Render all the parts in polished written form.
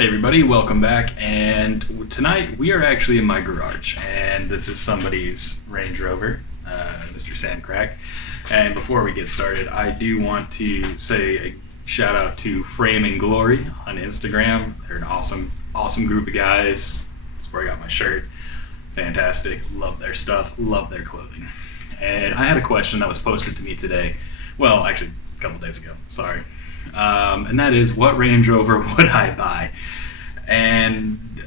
Hey everybody, welcome back. And tonight we are actually in my garage, and this is somebody's Range Rover, Mr. Sandcrack. And before we get started, I do want to say a shout out to Frame and Glory on Instagram. They're an awesome group of guys. That's where I got my shirt. Fantastic. Love their stuff. Love their clothing. And I had a question that was posted to me today. Well, actually, a couple days ago. Sorry. And that is, what Range Rover would I buy? And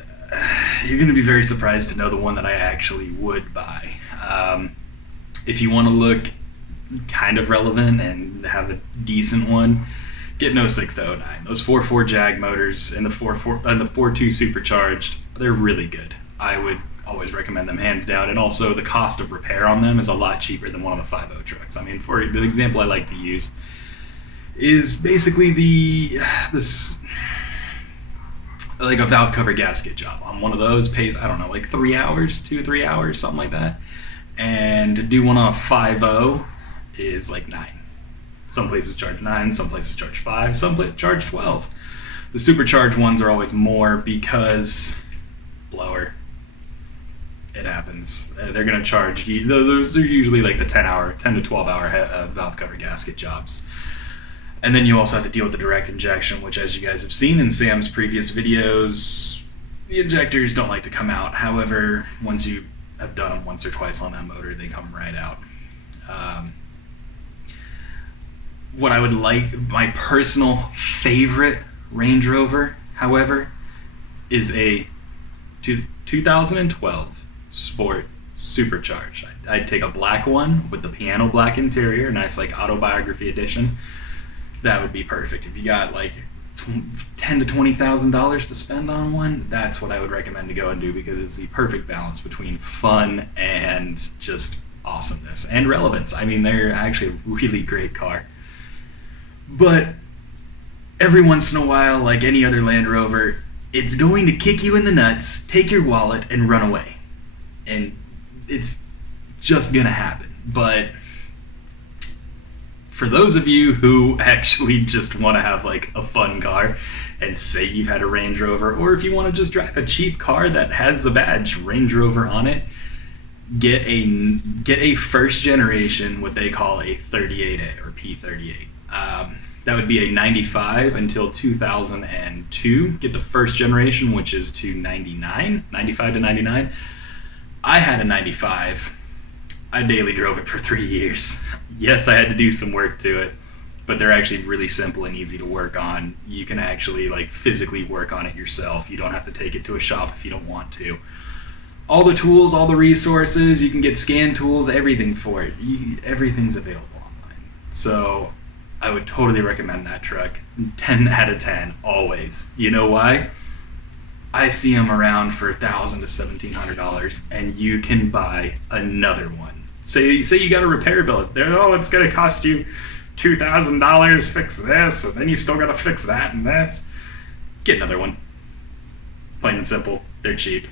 you're going to be very surprised to know the one that I actually would buy. If you want to look kind of relevant and have a decent one, get an 06 to 09. Those 4.4 Jag motors and the 4.2 supercharged, they're really good. I would always recommend them hands down, and also the cost of repair on them is a lot cheaper than one of the 5.0 trucks. I mean, for the example I like to use is basically this like a valve cover gasket job on one of those pays, I don't know, like 3 hours, 2 or 3 hours, something like that. And to do one on a 5.0 is like 9. Some places charge 9, some places charge 5, some places charge 12. The supercharged ones are always more because blower. It happens. They're going to charge you. Those are usually like the 10 to 12 hour valve cover gasket jobs. And then you also have to deal with the direct injection, which, as you guys have seen in Sam's previous videos, the injectors don't like to come out. However, once you have done them once or twice on that motor, they come right out. What I would like, my personal favorite Range Rover, however, is a 2012 Sport Supercharged. I'd take a black one with the piano black interior, nice like autobiography edition. That would be perfect. If you got like $10,000 to $20,000 to spend on one, that's what I would recommend to go and do, because it's the perfect balance between fun and just awesomeness and relevance. I mean, they're actually a really great car. But every once in a while, like any other Land Rover, it's going to kick you in the nuts, take your wallet, and run away. And it's just gonna happen. But for those of you who actually just want to have like a fun car, and say you've had a Range Rover, or if you want to just drive a cheap car that has the badge Range Rover on it, get a first generation, what they call a 38A or P38. That would be a 95 until 2002. Get the first generation, which is to 95 to 99. I had a 95. I daily drove it for 3 years. Yes, I had to do some work to it, but they're actually really simple and easy to work on. You can actually like physically work on it yourself. You don't have to take it to a shop if you don't want to. All the tools, all the resources, you can get scan tools, everything for it. Everything's available online. So I would totally recommend that truck. 10 out of 10, always. You know why? I see them around for $1,000 to $1,700, and you can buy another one. Say you got a repair bill. It's going to cost you $2,000, fix this, and then you still got to fix that and this. Get another one. Plain and simple. They're cheap.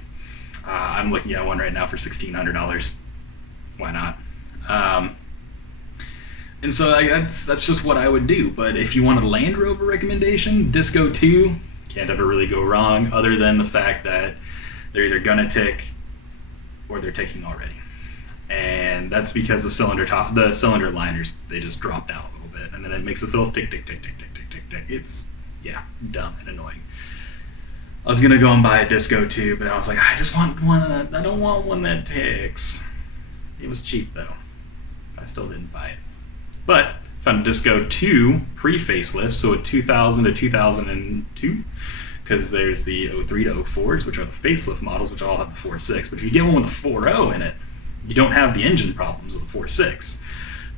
I'm looking at one right now for $1,600. Why not? And so that's just what I would do. But if you want a Land Rover recommendation, Disco 2, can't ever really go wrong, other than the fact that they're either gonna tick or they're ticking already. And that's because the cylinder liners, they just drop down a little bit, and then it makes this little tick, tick, tick, tick, tick, tick, tick, tick. It's, yeah, dumb and annoying. I was gonna go and buy a Disco 2, but I was like, I just want one, I don't want one that ticks. It was cheap though. I still didn't buy it. But found a Disco 2 pre-facelift, so a 2000 to 2002, because there's the 03 to 04s, which are the facelift models, which all have the 4.6. But if you get one with a 4.0 in it, you don't have the engine problems of the 4.6.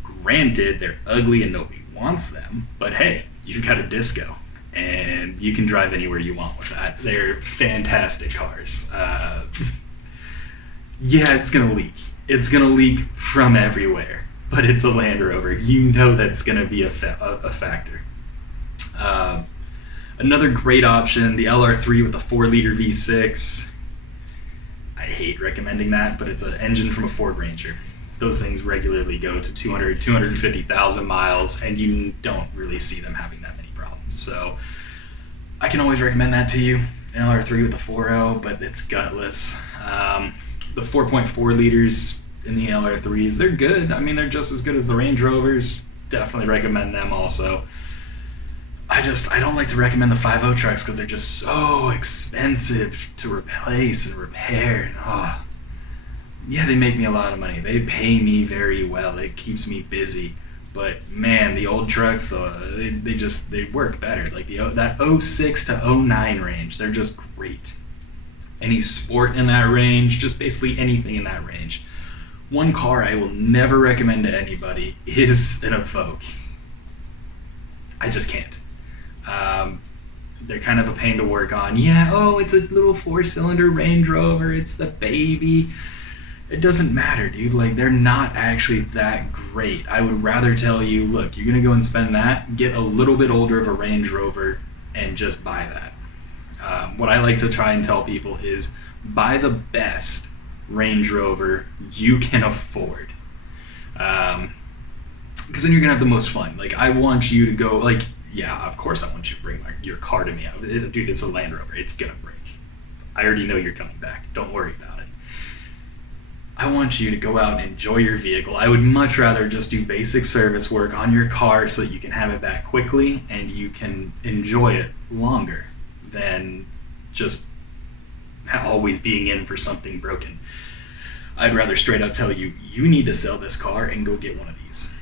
Granted, they're ugly and nobody wants them, but hey, you've got a Disco, and you can drive anywhere you want with that. They're fantastic cars. Yeah, it's gonna leak. It's gonna leak from everywhere. But it's a Land Rover. You know that's going to be a factor. Another great option, the LR3 with the 4-liter V6. I hate recommending that, but it's an engine from a Ford Ranger. Those things regularly go to 250,000 miles, and you don't really see them having that many problems. So I can always recommend that to you. An LR3 with a 4.0, but it's gutless. The 4.4 liters in the LR3s, they're good. I mean, they're just as good as the Range Rovers. Definitely recommend them also. I don't like to recommend the 5.0 trucks because they're just so expensive to replace and repair. Oh, yeah, they make me a lot of money. They pay me very well. It keeps me busy. But man, the old trucks, they work better. Like that '06 to '09 range, they're just great. Any sport in that range, just basically anything in that range. One car I will never recommend to anybody is an Evoque. I just can't. They're kind of a pain to work on. Yeah, it's a little 4-cylinder Range Rover. It's the baby. It doesn't matter, dude. Like, they're not actually that great. I would rather tell you, look, you're going to go and spend that, get a little bit older of a Range Rover, and just buy that. What I like to try and tell people is buy the best Range Rover you can afford. Because then you're going to have the most fun. Like, I want you to go, like, yeah, of course I want you to bring your car to me. Dude, it's a Land Rover. It's going to break. I already know you're coming back. Don't worry about it. I want you to go out and enjoy your vehicle. I would much rather just do basic service work on your car so that you can have it back quickly and you can enjoy it longer than just always being in for something broken. I'd rather straight up tell you, you need to sell this car and go get one of these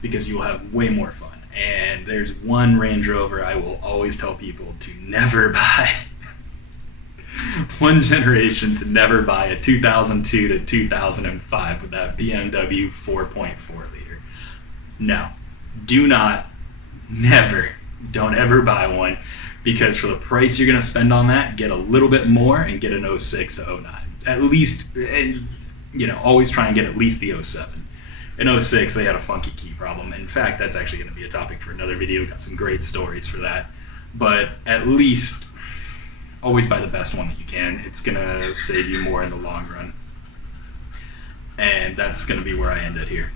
because you'll have way more fun. And there's one Range Rover I will always tell people to never buy. One generation to never buy, a 2002 to 2005 with that BMW 4.4 liter. No, don't ever buy one, because for the price you're going to spend on that, get a little bit more and get an 06 to 09. At least, and always try and get at least the 07. In 06, they had a funky key problem. In fact, that's actually going to be a topic for another video. Got some great stories for that. But at least always buy the best one that you can. It's going to save you more in the long run. And that's going to be where I end it here.